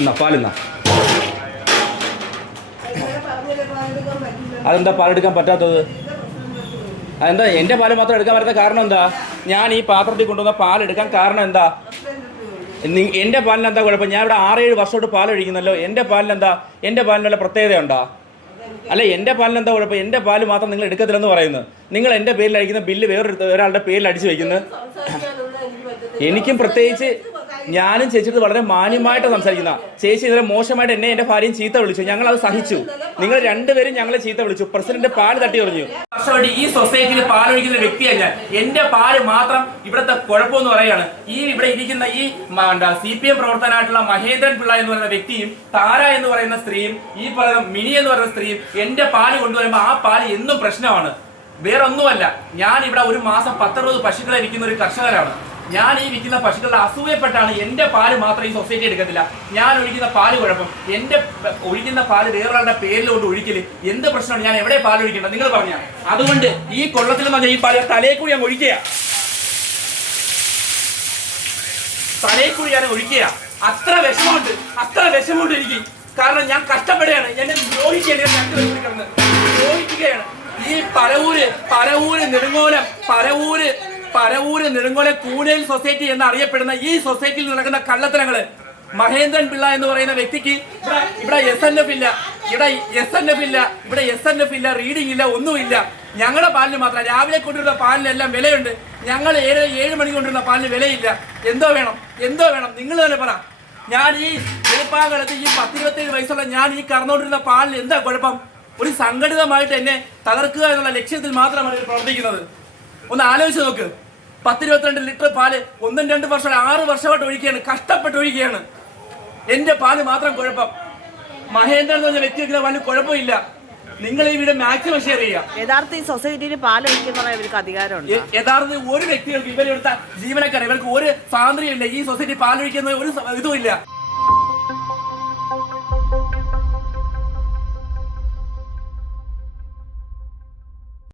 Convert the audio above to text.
എന്നാ പാലെന്നാ. അതെന്താ പാലെടുക്കാൻ പറ്റാത്തത്? അതെന്താ എൻ്റെ പാല് മാത്രം എടുക്കാൻ പറ്റാത്ത കാരണം എന്താ? ഞാൻ ഈ പാത്രത്തിൽ കൊണ്ടുവന്ന പാലെടുക്കാൻ കാരണം എന്താ? എൻ്റെ പാലിന് എന്താ കുഴപ്പം? ഞാൻ ഇവിടെ 6-7 വർഷമായിട്ട് പാൽ കഴിക്കുന്നല്ലോ. എൻ്റെ പാലിനെന്താ? എൻ്റെ പാലിന് വല്ല പ്രത്യേകതയുണ്ടോ? അല്ല, എൻ്റെ പാലിന് എന്താ കുഴപ്പം? എൻ്റെ പാല് മാത്രം നിങ്ങൾ എടുക്കത്തില്ലെന്ന് പറയുന്നത്. നിങ്ങൾ എൻ്റെ പേരിൽ അടിക്കുന്ന ബില്ല് ഒരാളുടെ പേരിൽ അടിച്ചു വയ്ക്കുന്നത്. എനിക്കും പ്രത്യേകിച്ച് ഞാനും ചേച്ചിട്ട് വളരെ മാന്യമായിട്ട് സംസാരിക്കുന്ന ചേച്ചി ഇന്നലെ മോശമായിട്ട് എന്നെ എൻ്റെ ഭാര്യയും ചീത്ത വിളിച്ചു. ഞങ്ങൾ അത് സഹിച്ചു. നിങ്ങൾ രണ്ടുപേരും ഞങ്ങളെ ചീത്ത വിളിച്ചു. പ്രസിഡന്റ് പാല് തട്ടി പറഞ്ഞു. വർഷമായിട്ട് ഈ സൊസൈറ്റിയിൽ പാലൊഴിക്കുന്ന വ്യക്തിയാണ് ഞാൻ. എൻ്റെ പാല് മാത്രം ഇവിടുത്തെ കുഴപ്പമെന്ന് പറയുകയാണ്. ഇവിടെ ഇരിക്കുന്ന ഈ CPM പ്രവർത്തനായിട്ടുള്ള മഹേന്ദ്രൻ പിള്ള എന്ന് പറയുന്ന വ്യക്തിയും താര എന്ന് പറയുന്ന സ്ത്രീയും ഈ പറയുന്ന മിനി എന്ന് പറയുന്ന സ്ത്രീയും എൻ്റെ പാല് കൊണ്ടുവരുമ്പോൾ ആ പാല് എന്നും പ്രശ്നമാണ്. വേറൊന്നുമല്ല, ഞാൻ ഇവിടെ ഒരു മാസം 10-60 പശുക്കളെ വിൽക്കുന്ന ഒരു കർഷകരാണ്. ഞാൻ ഈ വിൽക്കുന്ന പശുക്കളുടെ അസൂയപ്പെട്ടാണ് എൻ്റെ പാല് മാത്രം ഈ സൊസൈറ്റി എടുക്കത്തില്ല. ഞാൻ ഒഴിക്കുന്ന പാല് കുഴപ്പം. എൻ്റെ ഒഴിക്കുന്ന പാല് വേറൊരാളുടെ പേരിലോട്ട് ഒഴിക്കല് എന്ത് പ്രശ്നമാണ്? ഞാൻ എവിടെ പാൽ ഒഴിക്കേണ്ടത് നിങ്ങൾ പറഞ്ഞാൽ. അതുകൊണ്ട് ഈ കൊള്ളത്തിൽ നിന്ന് ഈ പാല് തലയിൽ കൂടി ഞാൻ ഒഴിക്കുക. തലയിൽ കൂടി ഞാൻ ഒഴിക്കുക. അത്ര വിഷമമുണ്ട് എനിക്ക്. കാരണം ഞാൻ കഷ്ടപ്പെടുകയാണ്. എന്നെ ദ്രോഹിക്കുകയാണ്. ഈ പരവൂര് നെടുങ്കോലം കൂനേൽ സൊസൈറ്റി എന്നറിയപ്പെടുന്ന ഈ സൊസൈറ്റിയിൽ നടക്കുന്ന കള്ളത്തരങ്ങള്, മഹേന്ദ്രൻ പിള്ള എന്ന് പറയുന്ന വ്യക്തിക്ക് ഇവിടെ SNF ഇല്ല, റീഡിംഗ് ഇല്ല, ഒന്നുമില്ല. ഞങ്ങളുടെ പാലിന് മാത്രം രാവിലെ കൊണ്ടുവരുന്ന പാലിനെല്ലാം വിലയുണ്ട്. ഞങ്ങൾ 7 മണിക്ക് കൊണ്ടുവരുന്ന പാലിന് വിലയില്ല. എന്തോ വേണം? നിങ്ങൾ തന്നെ പറ. ഞാൻ ഈ വെളുപ്പാകാലത്ത് ഈ 10-27 വയസ്സുള്ള ഞാൻ ഈ കറന്നുകൊണ്ടിരുന്ന പാലിന് എന്താ കുഴപ്പം? ഒരു സംഘടിതമായിട്ട് എന്നെ തകർക്കുക എന്നുള്ള ലക്ഷ്യത്തിൽ മാത്രമാണ് ഇത് പ്രവർത്തിക്കുന്നത്. ഒന്ന് ആലോചിച്ച് നോക്ക്. 10-22 ലിറ്റർ പാല് 1-2 വർഷം 6 വർഷമായിട്ട് ഒഴിക്കുകയാണ്. കഷ്ടപ്പെട്ട് ഒഴിക്കുകയാണ്. എൻ്റെ പാല് മാത്രം കുഴപ്പം. മഹേന്ദ്രൻ എന്ന് പറഞ്ഞ വ്യക്തി വെക്കുന്ന പാലിന് കുഴപ്പമില്ല. നിങ്ങൾ ഈ വീട് മാക്സിമം ഷെയർ ചെയ്യുക. യഥാർത്ഥ ഈ സൊസൈറ്റിയിൽ പാൽ ഒഴിക്കുന്ന ഇവർക്ക് അധികാരമുണ്ട്. യഥാർത്ഥത്തിൽ ഒരു വ്യക്തികൾക്ക് ഇവരെടുത്ത ജീവനക്കാർ ഇവർക്ക് ഒരു സ്വാതന്ത്ര്യമില്ല. ഈ സൊസൈറ്റി പാലൊഴിക്കുന്ന ഒരു ഇതുമില്ല.